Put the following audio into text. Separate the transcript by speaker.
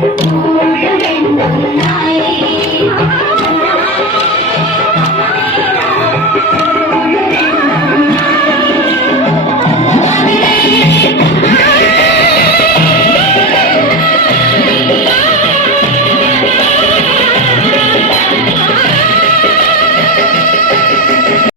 Speaker 1: Thank you.